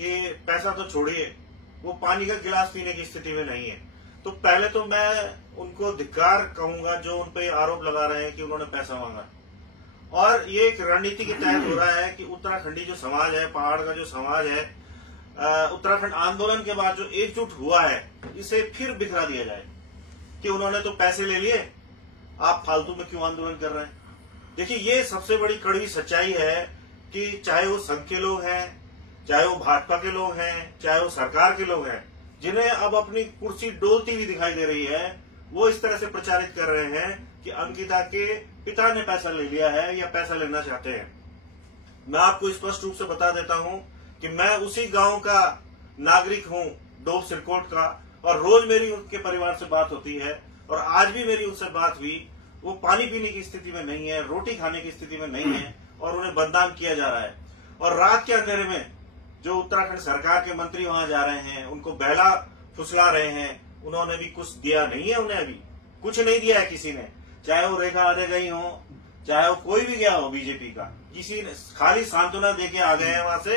कि पैसा तो छोड़िए, वो पानी का गिलास पीने की स्थिति में नहीं है। तो पहले तो मैं उनको धिक्कार कहूंगा जो उन पर आरोप लगा रहे हैं कि उन्होंने पैसा मांगा। और ये एक रणनीति के तहत हो रहा है कि उत्तराखंडी जो समाज है, पहाड़ का जो समाज है, उत्तराखंड आंदोलन के बाद जो एकजुट हुआ है, इसे फिर बिखरा दिया जाए कि उन्होंने तो पैसे ले लिए, आप फालतू में क्यों आंदोलन कर रहे हैं। देखिए, ये सबसे बड़ी कड़वी सच्चाई है कि चाहे वो संघ के लोग हैं, चाहे वो भाजपा के लोग हैं, चाहे वो सरकार के लोग हैं, जिन्हें अब अपनी कुर्सी डोलती हुई दिखाई दे रही है, वो इस तरह से प्रचारित कर रहे हैं कि अंकिता के पिता ने पैसा ले लिया है या पैसा लेना चाहते हैं। मैं आपको स्पष्ट रूप से बता देता हूं कि मैं उसी गांव का नागरिक हूं, डोब सिरकोट का, और रोज मेरी उनके परिवार से बात होती है, और आज भी मेरी उनसे बात हुई। वो पानी पीने की स्थिति में नहीं है, रोटी खाने की स्थिति में नहीं है, और उन्हें बदनाम किया जा रहा है। और रात के अंधेरे में जो उत्तराखंड सरकार के मंत्री वहां जा रहे हैं, उनको बहला फुसला रहे हैं। उन्होंने भी कुछ दिया नहीं है, उन्हें अभी कुछ नहीं दिया है किसी ने, चाहे वो रेखा आधे गई हो, चाहे वो कोई भी गया हो बीजेपी का, किसी ने खाली सांत्वना देके आ गए हैं वहां से,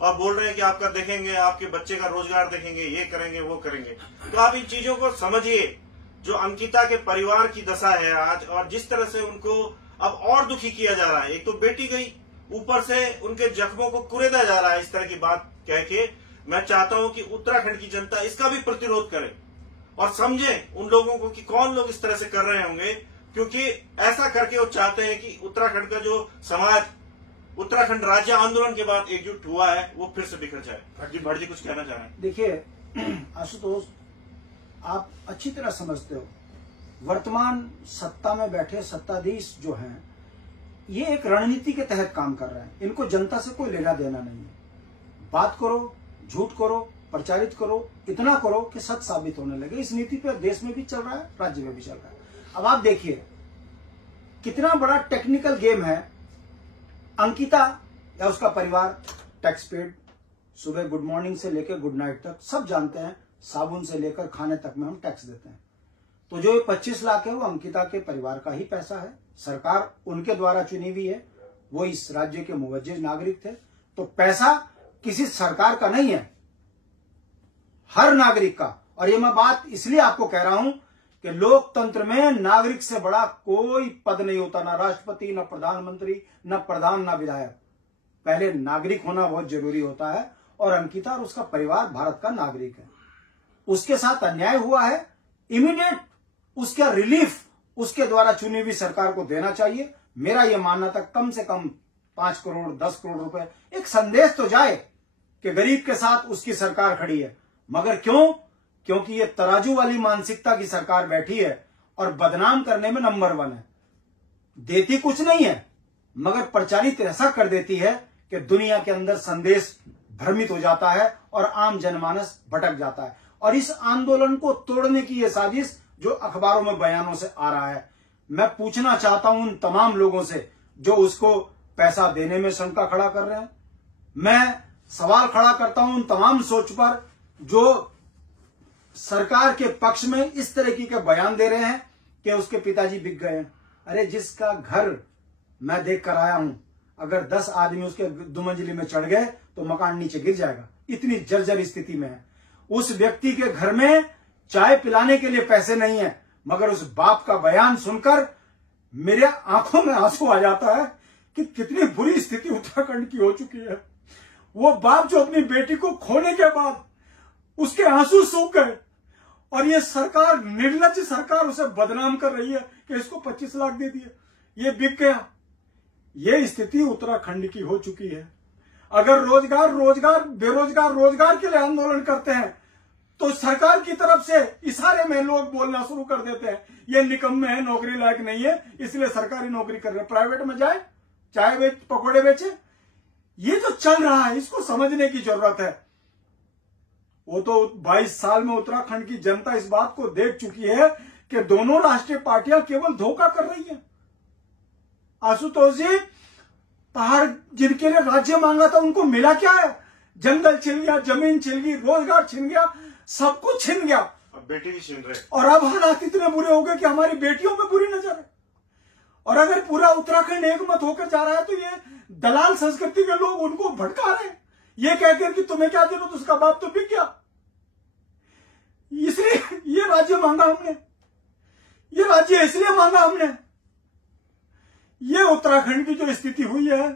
और बोल रहे हैं कि आपका देखेंगे, आपके बच्चे का रोजगार देखेंगे, ये करेंगे, वो करेंगे। तो आप इन चीजों को समझिए, जो अंकिता के परिवार की दशा है आज, और जिस तरह से उनको अब और दुखी किया जा रहा है। एक तो बेटी गई, ऊपर से उनके जख्मों को कुरेदा जा रहा है इस तरह की बात कह के। मैं चाहता हूं कि उत्तराखंड की जनता इसका भी प्रतिरोध करे और समझे उन लोगों को कि कौन लोग इस तरह से कर रहे होंगे, क्योंकि ऐसा करके वो चाहते हैं कि उत्तराखंड का जो समाज उत्तराखंड राज्य आंदोलन के बाद एकजुट हुआ है, वो फिर से बिखर जाए। भट्ट जी कुछ कहना चाह रहे हैं? देखिए आशुतोष, आप अच्छी तरह समझते हो, वर्तमान सत्ता में बैठे सत्ताधीश जो हैं, ये एक रणनीति के तहत काम कर रहे हैं। इनको जनता से कोई लेना देना नहीं है। बात करो, झूठ करो, प्रचारित करो, इतना करो कि सच साबित होने लगे। इस नीति पे देश में भी चल रहा है, राज्य में भी चल रहा है। अब आप देखिए कितना बड़ा टेक्निकल गेम है। अंकिता या उसका परिवार टैक्स पेड, सुबह गुड मॉर्निंग से लेकर गुड नाइट तक सब जानते हैं, साबुन से लेकर खाने तक में हम टैक्स देते हैं। तो जो ये 25 लाख है वो अंकिता के परिवार का ही पैसा है। सरकार उनके द्वारा चुनी हुई है, वो इस राज्य के मुवज्जिह नागरिक थे। तो पैसा किसी सरकार का नहीं है, हर नागरिक का। और ये मैं बात इसलिए आपको कह रहा हूं कि लोकतंत्र में नागरिक से बड़ा कोई पद नहीं होता, ना राष्ट्रपति, ना प्रधानमंत्री, ना प्रधान, ना विधायक। पहले नागरिक होना बहुत जरूरी होता है, और अंकिता और उसका परिवार भारत का नागरिक है। उसके साथ अन्याय हुआ है, इमीडिएट उसका रिलीफ उसके द्वारा चुनी हुई सरकार को देना चाहिए। मेरा यह मानना था कम से कम 5 करोड़ 10 करोड़ रुपए, एक संदेश तो जाए कि गरीब के साथ उसकी सरकार खड़ी है। मगर क्यों? क्योंकि ये तराजू वाली मानसिकता की सरकार बैठी है और बदनाम करने में नंबर 1 है। देती कुछ नहीं है, मगर प्रचारित ऐसा कर देती है कि दुनिया के अंदर संदेश भ्रमित हो जाता है और आम जनमानस भटक जाता है। और इस आंदोलन को तोड़ने की यह साजिश जो अखबारों में बयानों से आ रहा है, मैं पूछना चाहता हूं उन तमाम लोगों से जो उसको पैसा देने में शंका खड़ा कर रहे हैं। मैं सवाल खड़ा करता हूं उन तमाम सोच पर जो सरकार के पक्ष में इस तरीके के बयान दे रहे हैं कि उसके पिताजी बिक गए हैं। अरे जिसका घर मैं देख कर आया हूं, अगर 10 आदमी उसके दुमंजिली में चढ़ गए तो मकान नीचे गिर जाएगा, इतनी जर्जर स्थिति में है। उस व्यक्ति के घर में चाय पिलाने के लिए पैसे नहीं है, मगर उस बाप का बयान सुनकर मेरे आंखों में आंसू आ जाता है कि कितनी बुरी स्थिति उत्तराखंड की हो चुकी है। वो बाप जो अपनी बेटी को खोने के बाद उसके आंसू सूख गए, और ये सरकार, निर्लज्ज सरकार, उसे बदनाम कर रही है कि इसको 25 लाख दे दिए, ये बिक गया। ये स्थिति उत्तराखंड की हो चुकी है। अगर बेरोजगार रोजगार के लिए आंदोलन करते हैं तो सरकार की तरफ से इशारे में लोग बोलना शुरू कर देते हैं, ये निकम्मे है, नौकरी लायक नहीं है, इसलिए सरकारी नौकरी कर रहे हैं, प्राइवेट में जाए, चाय बेच, पकौड़े बेचे। ये जो चल रहा है इसको समझने की जरूरत है। वो तो 22 साल में उत्तराखंड की जनता इस बात को देख चुकी है कि दोनों राष्ट्रीय पार्टियां केवल धोखा कर रही हैं। आशुतोष जी, पहाड़ जिनके लिए राज्य मांगा था उनको मिला क्या है? जंगल छिन गया, जमीन छिन गई, रोजगार छिन गया, सब कुछ छिन गया। अब बेटी भी छिन रहे, और अब हालात इतने बुरे हो गए कि हमारी बेटियों में बुरी नजर है। और अगर पूरा उत्तराखंड एक मत होकर जा रहा है तो ये दलाल संस्कृति के लोग उनको भटका रहे हैं ये कहकर कि तुम्हें क्या जरूरत, उसका बाप तो बिक गया। इसलिए ये राज्य मांगा हमने, ये राज्य इसलिए मांगा हमने। ये उत्तराखंड की जो स्थिति हुई है,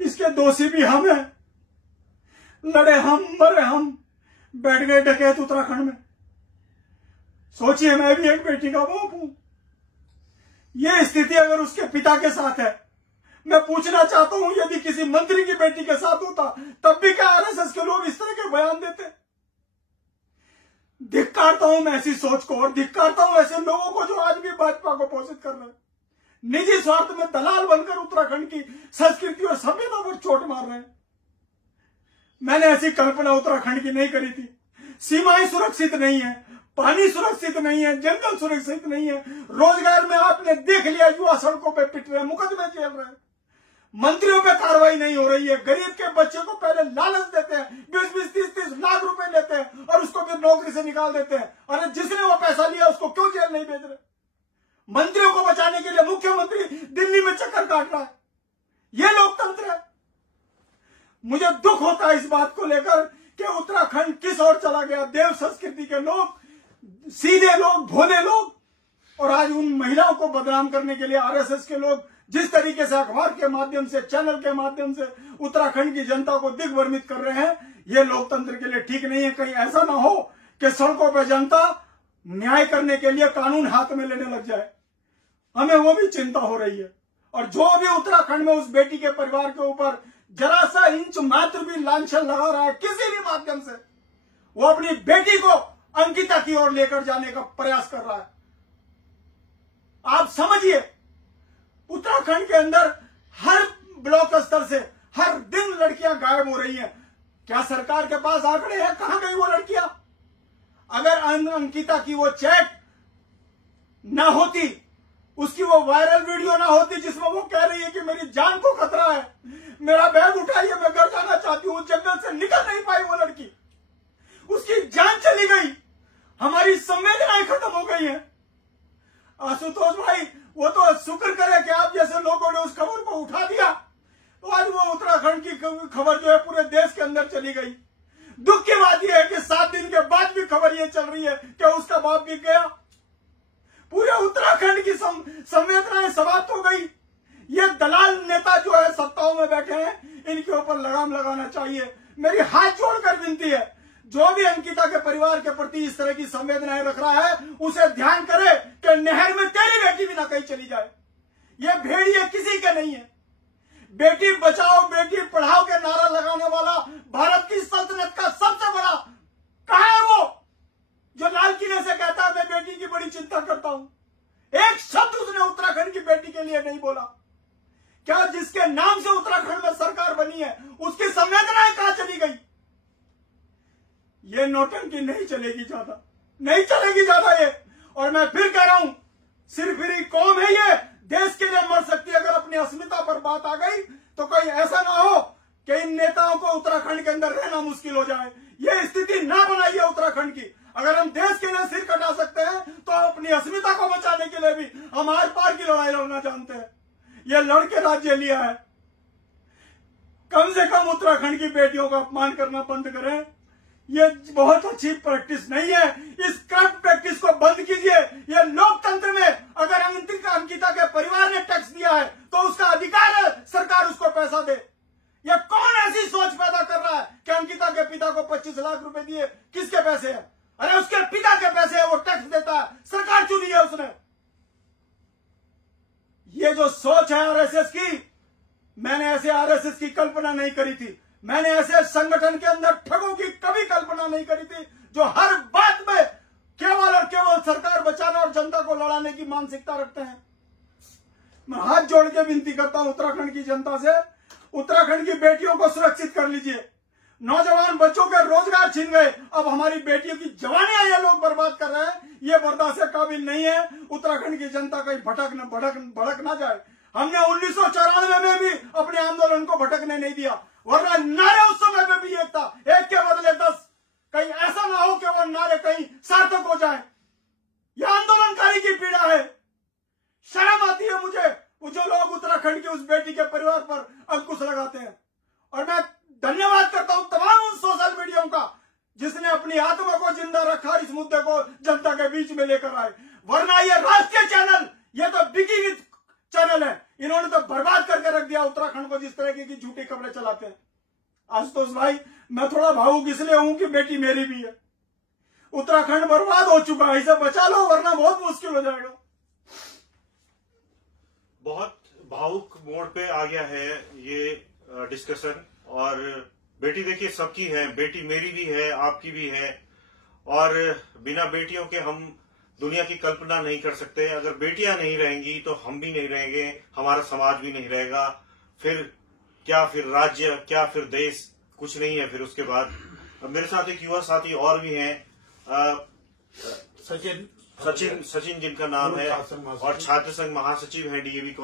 इसके दोषी भी हम हैं। लड़े हम, मरे हम, बैठ गए डकैत उत्तराखंड में। सोचिए, मैं भी एक बेटी का बाप हूं। ये स्थिति अगर उसके पिता के साथ है, मैं पूछना चाहता हूं, यदि किसी मंत्री की बेटी के साथ होता तब भी क्या आरएसएस के लोग इस तरह के बयान देते? धिक्कारता हूं मैं ऐसी सोच को, और धिक्कारता हूं ऐसे लोगों को जो आज भी भाजपा को पोषित कर रहे हैं, निजी स्वार्थ में दलाल बनकर उत्तराखंड की संस्कृति और सभ्यता पर चोट मार रहे हैं। मैंने ऐसी कल्पना उत्तराखंड की नहीं करी थी। सीमाएं सुरक्षित नहीं है, पानी सुरक्षित नहीं है, जंगल सुरक्षित नहीं है, रोजगार में आपने देख लिया, युवा सड़कों पे पिट रहे हैं, मुकदमे चल रहे हैं, मंत्रियों पे कार्रवाई नहीं हो रही है। गरीब के बच्चे को पहले लालच देते हैं, 20-20, 30-30 लाख रुपए लेते हैं और उसको फिर नौकरी से निकाल देते हैं। अरे जिसने वो पैसा लिया उसको क्यों जेल नहीं भेज रहे? मंत्रियों को बचाने के लिए मुख्यमंत्री दिल्ली में चक्कर काट रहा है। ये लोकतंत्र है। मुझे दुख होता है इस बात को लेकर कि उत्तराखंड किस ओर चला गया। देव संस्कृति के लोग, सीधे लोग, भोले लोग, और आज उन महिलाओं को बदनाम करने के लिए आरएसएस के लोग जिस तरीके से अखबार के माध्यम से, चैनल के माध्यम से उत्तराखंड की जनता को दिग्भ्रमित कर रहे हैं, ये लोकतंत्र के लिए ठीक नहीं है। कहीं ऐसा ना हो कि सड़कों पर जनता न्याय करने के लिए कानून हाथ में लेने लग जाए। हमें वो भी चिंता हो रही है। और जो भी उत्तराखंड में उस बेटी के परिवार के ऊपर जरा सा इंच मात्र भी लांछन लगा रहा है किसी भी माध्यम से, वो अपनी बेटी को अंकिता की ओर लेकर जाने का प्रयास कर रहा है। आप समझिए, उत्तराखंड के अंदर हर ब्लॉक स्तर से हर दिन लड़कियां गायब हो रही हैं। क्या सरकार के पास आंकड़े हैं कहां गई वो लड़कियां? अगर अंकिता की वो चैट ना होती, उसकी वो वायरल वीडियो ना होती जिसमें वो कह रही है कि मेरी जान को खतरा है, मेरा बैग उठाइए, मैं घर जाना चाहती हूं, जंगल से निकल नहीं पाई वो लड़की, उसकी जान चली गई, हमारी संवेदनाएं खत्म हो गई हैं। आशुतोष भाई, वो तो शुक्र करे कि आप जैसे लोगों ने उस खबर को उठा दिया, तो आज वो उत्तराखंड की खबर जो है पूरे देश के अंदर चली गई। दुख की बात यह है कि 7 दिन के बाद भी खबर ये चल रही है कि उसका बाप बिक गया। पूरे उत्तराखंड की संवेदनाएं समाप्त हो गई। ये दलाल नेता जो है सत्ताओं में बैठे हैं, इनके ऊपर लगाम लगाना चाहिए। मेरी हाथ जोड़कर विनती है, जो भी अंकिता के परिवार के प्रति इस तरह की संवेदनाएं रख रहा है, उसे ध्यान करे कि नहर में तेरी बेटी भी ना कहीं चली जाए। ये भेड़िए किसी के नहीं है। बेटी बचाओ बेटी पढ़ाओ के नारा लगाने वाला भारत की सल्तनत का सबसे बड़ा कहाँ है वो जो लाल किले से कहता है मैं बेटी की बड़ी चिंता करता हूं? एक शब्द उसने उत्तराखंड की बेटी के लिए नहीं बोला। क्या जिसके नाम से उत्तराखंड में सरकार बनी है उसकी संवेदनाएं कहां चली गई? ये नौटंकी नहीं चलेगी ज्यादा, नहीं चलेगी ज्यादा ये। और मैं फिर कह रहा हूं, सिरफिरी कौम है ये, देश के लिए मर सकती है। अगर अपनी अस्मिता पर बात आ गई तो कोई ऐसा ना हो कि इन नेताओं को उत्तराखंड के अंदर रहना मुश्किल हो जाए। ये स्थिति ना बनाइए उत्तराखंड की। अगर हम देश के लिए सिर कटा सकते हैं तो अपनी अस्मिता को बचाने के लिए भी हम आर पार की लड़ाई लड़ना जानते हैं। ये लड़के राज्य लिया है। कम से कम उत्तराखंड की बेटियों का अपमान करना बंद करें। ये बहुत अच्छी प्रैक्टिस नहीं है। इस करप्ट प्रैक्टिस को बंद कीजिए। ये लोकतंत्र में अगर अंकिता के परिवार ने टैक्स दिया है तो उसका अधिकार है सरकार उसको पैसा दे। ये कौन ऐसी सोच पैदा कर रहा है कि अंकिता के पिता को 25 लाख रुपए दिए? किसके पैसे हैं? अरे उसके पिता के पैसे है, वो टैक्स देता है, सरकार चुनी है उसने। ये जो सोच है आरएसएस की, मैंने ऐसे आरएसएस की कल्पना नहीं करी थी। मैंने ऐसे संगठन के अंदर ठगों की कभी कल्पना नहीं करी थी जो हर बात में केवल और केवल सरकार बचाना और जनता को लड़ाने की मानसिकता रखते हैं। मैं हाथ जोड़ के विनती करता हूं उत्तराखंड की जनता से, उत्तराखंड की बेटियों को सुरक्षित कर लीजिए। नौजवान बच्चों के रोजगार छीन गए, अब हमारी बेटियों की जवानियां ये लोग बर्बाद कर रहे हैं। ये बर्दाश्त के काबिल नहीं है। उत्तराखंड की जनता कहीं भड़क ना जाए। हमने 1994 में भी अपने आंदोलन को भटकने नहीं दिया, वरना नारे उस समय में भी एक था, एक के बदले 10। कहीं ऐसा ना हो कि वो नारे कहीं सार्थक हो जाए। यह आंदोलनकारी की पीड़ा है। शर्म आती है मुझे वो जो लोग उत्तराखंड की उस बेटी के परिवार पर अंकुश लगाते हैं। और मैं धन्यवाद करता हूं बीच में लेकर आए, वरना ये राष्ट्रीय चैनल, ये तो बिकी चैनल है, इन्होंने तो बर्बाद करके रख दिया उत्तराखंड को, जिस तरह की झूठी खबरें चलाते हैं। आशुतोष भाई, मैं थोड़ा भावुक इसलिए हूं कि बेटी मेरी भी है। उत्तराखंड बर्बाद हो चुका है, इसे बचा लो वरना बहुत मुश्किल हो जाएगा। बहुत भावुक मोड़ पे आ गया है ये डिस्कशन। और बेटी देखिए सबकी है, बेटी मेरी भी है, आपकी भी है, और बिना बेटियों के हम दुनिया की कल्पना नहीं कर सकते। अगर बेटियां नहीं रहेंगी तो हम भी नहीं रहेंगे, हमारा समाज भी नहीं रहेगा, फिर क्या, फिर राज्य क्या, फिर देश, कुछ नहीं है फिर उसके बाद। मेरे साथ एक युवा साथी और भी हैं, सचिन जिनका नाम है, और छात्र संघ महासचिव हैं DAV